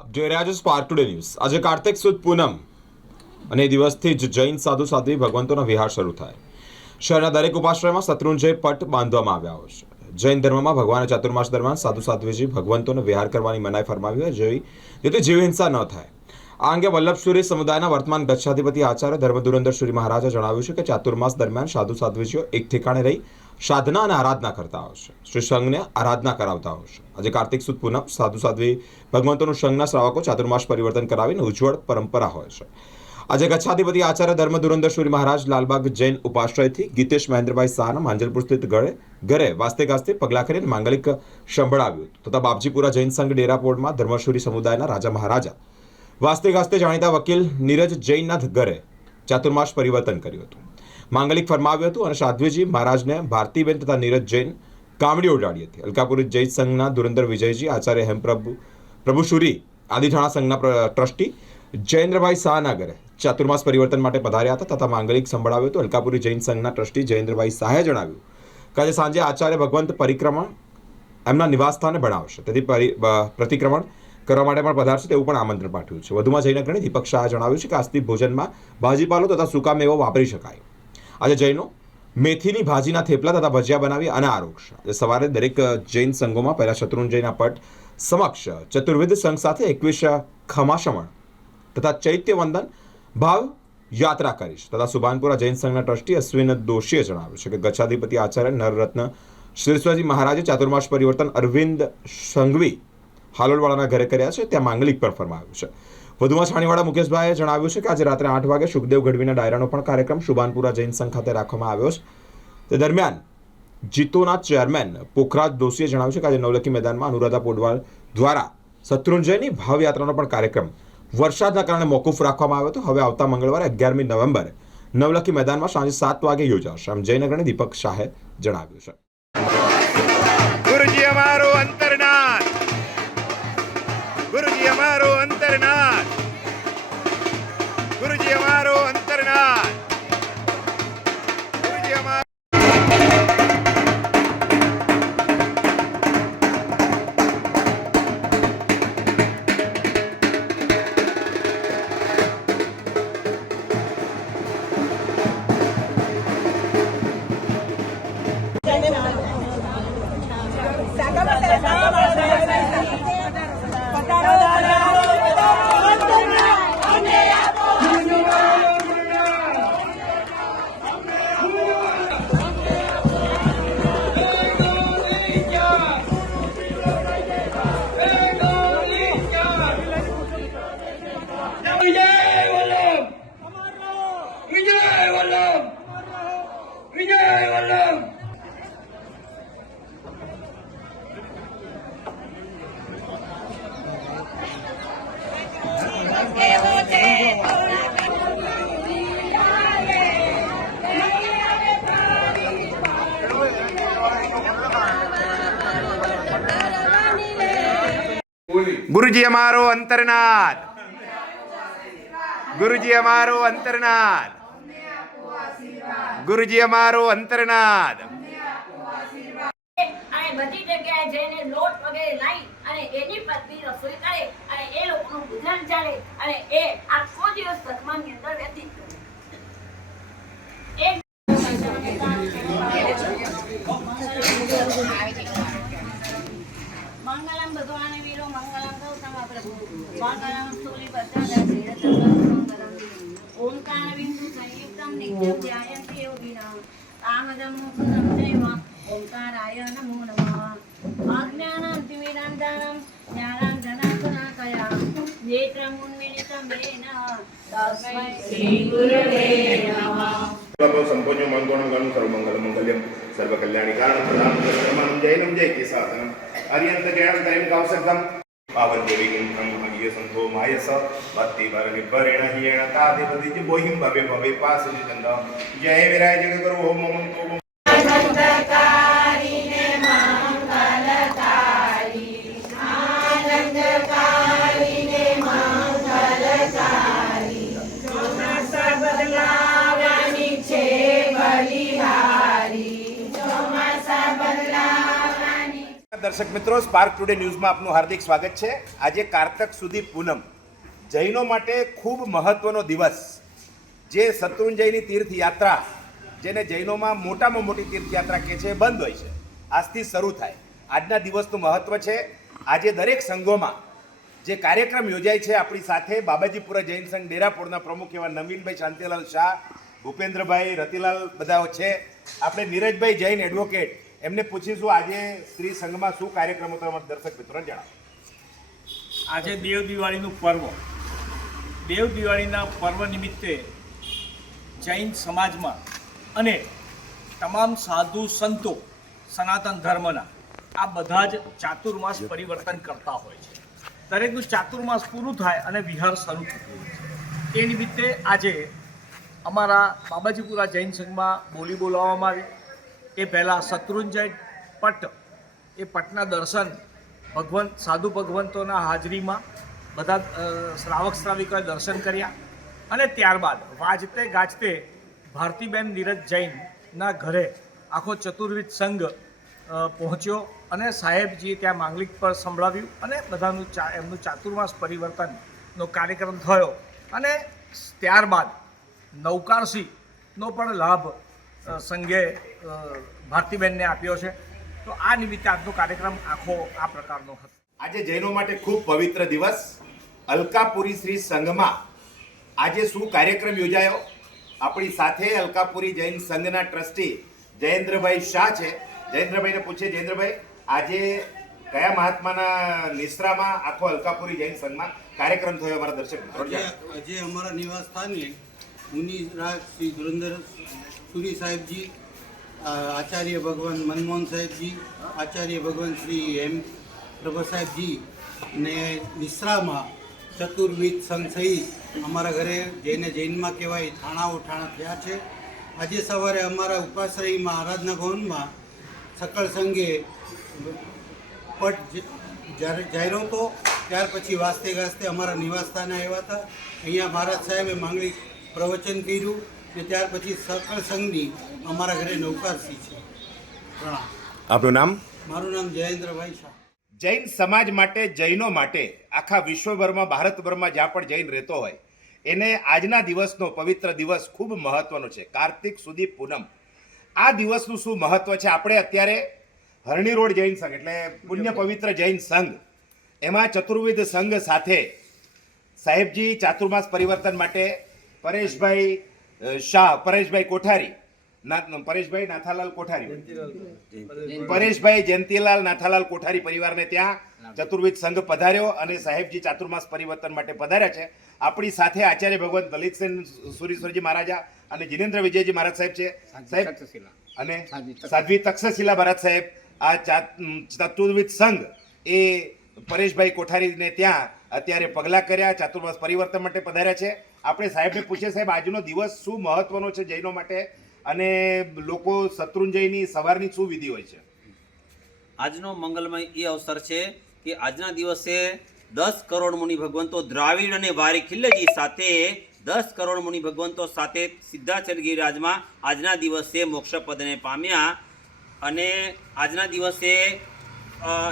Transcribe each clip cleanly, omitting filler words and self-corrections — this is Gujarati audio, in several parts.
જોઈ રહ્યા છો સ્પાર્ક ટુડે ન્યૂઝ। આજે કાર્તિક સુદ પૂનમ અને એ દિવસથી જ જૈન સાધુ સાધ્વી ભગવંતોનો વિહાર શરૂ થાય। શહેરના દરેક ઉપાશ્રયમાં શત્રુંજય પટ બાંધવામાં આવ્યા હોય છે। જૈન ધર્મમાં ભગવાને ચાતુર્માસ દરમિયાન સાધુ સાધ્વીજી ભગવંતોનો વિહાર કરવાની મનાઈ ફરમાવી હોય, જેથી જીવ હિંસા ન થાય। આ અંગે વલ્લભસુરી સમુદાયના વર્તમાન ગચ્છાધિપતિ આચાર્ય ધર્મધુરંદર સુરી મહારાજે જણાવ્યું છે કે ચાતુર્માસ દરમિયાન સાધુ સાધ્વીજીઓ એક ઠેકાણે રહી સાધના અને આરાધના કરતા હોય છે, શ્રી સંઘને આરાધના કરાવતા હોય છે। આજે કાર્તિક સુદ પૂનમ સાધુ સાધ્વી ભગવંતોનું સંઘના શ્રાવકો ચાતુર્માસ પરિવર્તન કરાવીને ઉજ્જવળ પરંપરા હોય છે। આજે ગચ્છાધિપતિ આચાર્ય ધર્મધુરંદર સુરી મહારાજ લાલબાગ જૈન ઉપાશ્રયથી ગીતેશ મહેન્દ્રભાઈ શાહના માંજલપુર સ્થિત ઘરે વાસ્તે ગાસ્તે પગલા કરીને માંગલિક સંભળાવ્યું તથા બાપજીપુરા જૈન સંઘ ડેરાપોર્ટમાં ધર્મસુરી સમુદાયના રાજા મહારાજા વાસ્તે ગાસ્તે જાણીતા વકીલ નીરજ જૈનના ઘરે ચાતુર્માસ પરિવર્તન કર્યું હતું, માંગલિક ફરમાવ્યું હતું અને સાધ્વીજી મહારાજને ભારતીબેન તથા નીરજ જૈન કામડી ઉડાડી હતી। અલકાપુરી જૈન સંઘના ધુરંદર વિજયજી આચાર્ય પ્રભુસુરી આદિઠાણા સંઘના ટ્રસ્ટી જયેન્દ્રભાઈ શાહના ઘરે ચાતુર્માસ પરિવર્તન માટે પધાર્યા હતા તથા માંગલિક સંભળાવ્યું હતું। અલકાપુરી જૈન સંઘના ટ્રસ્ટી જયેન્દ્રભાઈ શાહે જણાવ્યું કે આજે સાંજે આચાર્ય ભગવંત પરિક્રમણ એમના નિવાસસ્થાને ભણાવશે, તેથી પ્રતિક્રમણ કરવા માટે પણ પધારશે તેવું પણ આમંત્રણ પાઠવ્યું છે। વધુમાં જૈન અગ્રણી દીપક શાહે જણાવ્યું છે કે આજથી ભોજનમાં ભાજીપાલો તથા સૂકા મેવો વાપરી શકાય। આજે જૈનો મેથીની ભાજીના થેપલા તથા ભજીયા બનાવી અને આરોગશે। આજે સવારે દરેક જૈન સંઘોમાં પહેલા શત્રુંજયના પટ સમક્ષ ચતુર્વિધ સંઘ સાથે 21 ખમાસમણ તથા ચૈત્ય વંદન ભાવ યાત્રા કરીશ તથા સુભાનપુરા જૈન સંઘના ટ્રસ્ટી અશ્વિન દોશીએ જણાવ્યું છે કે ગચ્છાધિપતિ આચાર્ય નરરત્ન શ્રીસ્વજી મહારાજે ચાતુર્માસ પરિવર્તન અરવિંદ સંઘવી હાલોલવાળાના ઘરે કર્યા છે, ત્યાં માંગલિક પર ફરમાવ્યું છે। વધુમાં છાણીવાડા મુકેશભાઈએ જણાવ્યું છે કે આજે રાત્રે 8 વાગે સુખદેવ ગઢવીના ડાયરાનો પણ કાર્યક્રમ સુભાનપુરા જૈન સંઘ ખાતે રાખવામાં આવ્યો છે। તે દરમિયાન જીતોના ચેરમેન પોખરાજ દોશીએ જણાવ્યું છે કે આજે નવલખી મેદાનમાં અનુરાધા પોડવાલ દ્વારા શત્રુંજયની ભાવયાત્રાનો પણ કાર્યક્રમ વરસાદના કારણે મોકૂફ રાખવામાં આવ્યો હતો। હવે આવતા મંગળવારે 11મી નવેમ્બરે નવલખી મેદાનમાં સાંજે 7 વાગે યોજાશે, આમ જૈન અગ્રણી દીપક શાહે જણાવ્યું છે। ગુરુજી અમારો અંતરનાથ, ગુરુજી અમારો અંતરનાથ, ગુરુજી અમારો અંતરનાથ, ગુરુજી અમારો ગુરુજી અમારો અંતરનાથ, ગુરુજી અમારો અંતરનાથ, ગુરુજી અમારો અંતરનાથ। અને બધી જગ્યાએ જઈને લોટ વગેરે લાવી અને એની પત્ની રસોઈ કરે અને એ લોકોનું ગુજરાન ચાલે અને એ આખો દિવસ સત્માનની અંદર વ્યતીત કરે। મંગલમ ભગવાન વીરો મંગલમ ગૌતમ પ્રભુ મંગલમ સ્તુલી મંગલમ ઓમકાર બિંદુ સંયુક્તમ નિત્યમ ધ્યાયન્તિ યોગિના કામદમ સુદમ દેવ ઓમકારાય નમો નમઃ। અજ્ઞાનમ તિમિરાંધનમ જ્ઞાનાંજનાશનાકયા નેત્રમ ઉન્મીલિતમ येन તસ્मै શ્રી ગુરવે નમઃ। સંપૂર્ણ મંગળમ ગણું સર્વમંગલ મંગલ્યમ સર્વકલ્યાણી કારણ પ્રધાન ધર્મમ જૈનમ જય કેસાતનમ અર્યંત જ્ઞાન તૈમ કૌશકમ પાવન દેવી ગુંઠમ હરિય સંતો માયસ ભક્તિ પર નિભરેણ હિયેણ તાદેવતિ જ બોહિમ ભવે ભવે પાસુજી ચંદ જય વિરાય જગ ગુરુ ઓમ મંતો આનંદકારીને મંગલકારી, આનંદકારીને મંગલકારી, ચોમાસા બદલાવાની છે બલિહારી, ચોમાસા બદલાવાની દર્શક મિત્રો, સ્પાર્ક ટુડે ન્યૂઝમાં આપનું હાર્દિક સ્વાગત છે. આજે કારતક સુધી પૂનમ જૈનો માટે ખૂબ મહત્વનો દિવસ, જે શત્રુંજયની તીર્થયાત્રા, જેને જૈનોમાં મોટામાં મોટી તીર્થયાત્રા કહે છે, બંધ હોય છે, આજથી શરૂ થાય. આજના દિવસનું મહત્વ છે. આજે દરેક સંઘોમાં જે કાર્યક્રમ યોજાય છે, આપણી સાથે બાબાજીપુરા જૈન સંઘ ડેરાપુરના પ્રમુખ એવા નવીનભાઈ શાંતિલાલ શાહ, ભૂપેન્દ્રભાઈ રતિલાલ બધા છે. આપણે નીરજભાઈ જૈન એડવોકેટ, એમને પૂછીશું આજે શ્રી સંઘમાં શું કાર્યક્રમો તો અમારા દર્શક મિત્રોને જણાવો. આજે દેવ દિવાળીનું પર્વ, દેવ દિવાળીના પર્વ નિમિત્તે જૈન સમાજમાં અને તમામ સાધુ સંતો સનાતન ધર્મના આ બધા જ ચાતુર્માસ પરિવર્તન કરતા હોય છે. દરેકનું ચાતુર્માસ પૂરું થાય અને વિહાર શરૂ થતું હોય છે. તે નિમિત્તે આજે અમારા બાબાજીપુરા જૈન સંઘમાં બોલી બોલાવવામાં આવી. એ પહેલાં શત્રુંજય પટ, એ પટના દર્શન સાધુ ભગવંતોના હાજરીમાં બધા શ્રાવક શ્રાવિકોએ દર્શન કર્યા અને ત્યારબાદ વાજતે ગાજતે ભારતીબેન નીરજ જૈનના ઘરે આખો ચતુર્વિધ સંઘ પહોંચ્યો અને સાહેબજીએ ત્યાં માંગલિક પર સંભળાવ્યું અને બધાનું એમનું ચાતુર્માસ પરિવર્તનનો કાર્યક્રમ થયો અને ત્યારબાદ નૌકારસીનો પણ લાભ સંઘે ભારતીબેનને આપ્યો છે. તો આ નિમિત્તે આજનો કાર્યક્રમ આખો આ પ્રકારનો હતો. આજે જૈનો માટે ખૂબ પવિત્ર દિવસ. અલકાપુરી શ્રી સંઘમાં આજે શું કાર્યક્રમ યોજાયો? આપણી સાથે અલકાપુરી જૈન સંઘના ટ્રસ્ટી જયેન્દ્રભાઈ શાહ છે. જયેન્દ્રભાઈને પૂછીએ, જયેન્દ્રભાઈ, આજે કયા મહાત્માના નિશ્રામાં આખો અલકાપુરી જૈન સંઘમાં કાર્યક્રમ થયો અમારા દર્શક મિત્રો? આજે અમારા નિવાસ સ્થાને મુનિરાજ શ્રી ધુરંધર સુરી સાહેબજી, આચાર્ય ભગવાન મનમોહન સાહેબજી, આચાર્ય ભગવાન શ્રી હેમ પ્રભા સાહેબજી ને નિશ્રામાં ચતુર્વિધ સંઘ સહિત અમારા ઘરે જઈને જૈનમાં કહેવાય ઠાણા થયા છે. આજે સવારે અમારા ઉપાશ્રયમાં આરાધના ભવનમાં સકળ સંઘે પટ જાહેરો હતો. ત્યાર પછી વાસ્તે ગાસ્તે અમારા નિવાસ સ્થાને આવ્યા હતા. અહીંયા મહારાજ સાહેબે માંગલિક પ્રવચન કર્યું ને ત્યાર પછી સકળ સંઘની અમારા ઘરે નૌકારસી છે. પ્રણામ. આપનું નામ? મારું નામ જયેન્દ્રભાઈ શાહ. જૈન સમાજ માટે, જૈનો માટે, આખા વિશ્વભરમાં, ભારતભરમાં જ્યાં પણ જૈન રહેતો હોય એને આજના દિવસનો પવિત્ર દિવસ ખૂબ મહત્વનો છે. કાર્તિક સુધી પૂનમ, આ દિવસનું શું મહત્વ છે? આપણે અત્યારે હરણી રોડ જૈન સંઘ એટલે પુણ્ય પવિત્ર જૈન સંઘ, એમાં ચતુર્વિધ સંઘ સાથે સાહેબજી ચાતુર્માસ પરિવર્તન માટે પરેશભાઈ શાહ, પરેશભાઈ કોઠારી, પરેશભાઈ નાથાલાલ કોઠારી, પરેશભાઈ જયંતિલાલ નાથાલાલ કોઠારી પરિવારને ત્યાં ચતુર્વિધ સંઘ પધાર્યો અને સાહેબજી ચાતુર્માસ પરિવર્તન માટે પધાર્યા છે. આપણી સાથે આચાર્ય ભગવંત લલિતસેન સુરીશ્વરજી મહારાજા અને જીનેન્દ્ર વિજયજી મહારાજ સાહેબ છે. સાહેબ અને સાધ્વી તક્ષશિલા મહારાજ સાહેબ, આ ચતુર્વિધ સંઘ એ પરેશભાઈ કોઠારીને ત્યાં અત્યારે પગલાં કર્યા, ચાતુર્માસ પરિવર્તન માટે પધાર્યા છે. આપણે સાહેબને પૂછીએ, સાહેબ, આજનો દિવસ શું મહત્વનો છે જૈનો માટે અને લોકો શત્રુંજયની સવારની શું વિધિ હોય છે? આજનો મંગલમય એ અવસર છે કે આજના દિવસે 10 કરોડ મુનિ ભગવંતો દ્રાવિડ અને વારી ખિલ્લજી સાથે 10 કરોડ મુનિ ભગવંતો સાથે સિદ્ધાચલ ગિરિરાજમાં આજના દિવસે મોક્ષપદને પામ્યા અને આજના દિવસે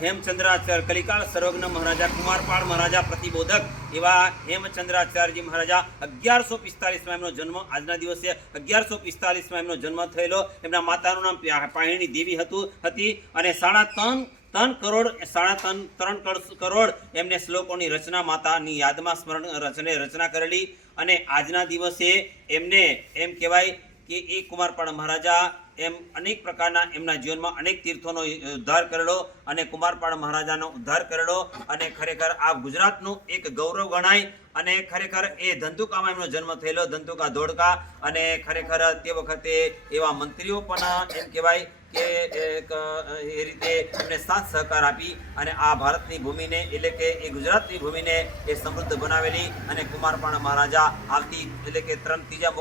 હેમચંદ્રાચાર્ય કલિકાળ સર્વજ્ઞ મહારાજા, કુમારપાળ મહારાજા પ્રતિબોધક એવા હેમચંદ્રાચાર્યજી મહારાજા 1145માં એમનો જન્મ, આજના દિવસે 1145માં એમનો જન્મ થયેલો. એમના માતાનું નામ પાહિણી દેવી હતી અને 3.5 કરોડ એમને શ્લોકોની રચના માતાની યાદમાં રચના કરેલી. અને આજના દિવસે એમને એમ કહેવાય કે એ કુમારપાળ મહારાજા એમ અનેક પ્રકારના એમના જીવનમાં અનેક તીર્થોનો ઉદ્ધાર કરેલો અને કુમારપાળ મહારાજાનો ઉદ્ધાર કરેલો અને ખરેખર આ ગુજરાતનું એક ગૌરવ ગણાય. અને ખરેખર એ ધંધુકામાં એમનો જન્મ થયેલો, ધંધુકા ધોળકા, અને ખરેખર તે વખતે એવા મંત્રીઓ પણ એમ કહેવાય કે એ રીતે એમને સાથ સહકાર આપી અને આ ભારતની ભૂમિને એટલે કે એ ગુજરાતની ભૂમિને એ સમૃદ્ધ બનાવેલી. અને કુમારપાળ મહારાજા આવતી એટલે કે ત્રીજા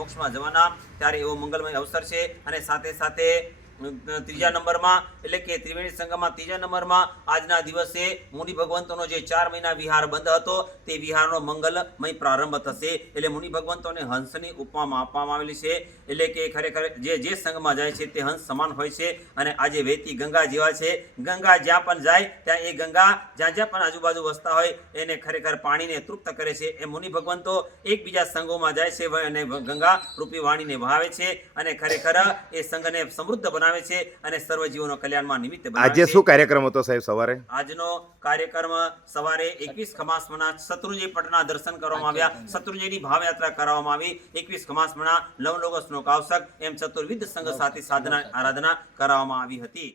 મોક્ષમાં જવાના ત્યારે એવો મંગલમય અવસર છે. અને સાથે સાથે ત્રીજા નંબરમાં એટલે કે ત્રિવેણી સંગમમાં ત્રીજા નંબરમાં આજના દિવસે મુનિ ભગવંતોનો જે 4 મહિના વિહાર બંધ હતો તે વિહારનો મંગલમય પ્રારંભ થશે. એટલે મુનિ ભગવંતોને હંસની ઉપમામાં આપવામાં આવેલી છે. એટલે કે ખરેખર જે સંઘમાં જાય છે તે હંસ સમાન હોય છે અને આજે વહેતી ગંગા જેવા છે. ગંગા જ્યાં પણ જાય ત્યાં એ ગંગા જ્યાં પણ આજુબાજુ વસતા હોય એને ખરેખર પાણીને તૃપ્ત કરે છે. એ મુનિ ભગવંતો એકબીજા સંઘોમાં જાય છે અને ગંગા રૂપી વાણીને વહાવે છે અને ખરેખર એ સંઘને સમૃદ્ધ બનાવે છે અને સર્વજીવોનો કલ્યાણમાં નિમિત્ત બનાવે આજે છે. શું કાર્યક્રમ હતો સાહેબ સવારે? આજનો કાર્યક્રમ સવારે 21 ખમાસમના શત્રુંજય પટના દર્શન કરવામાં આવ્યા. શત્રુંજયની ભાવયાત્રા કરવામાં આવી. 21 ખમાસમના લવલોક શ્લોક આવશ્યક એમ ચતુર્વિધ સંઘ સાથે સાધના આરાધના કરવામાં આવી હતી.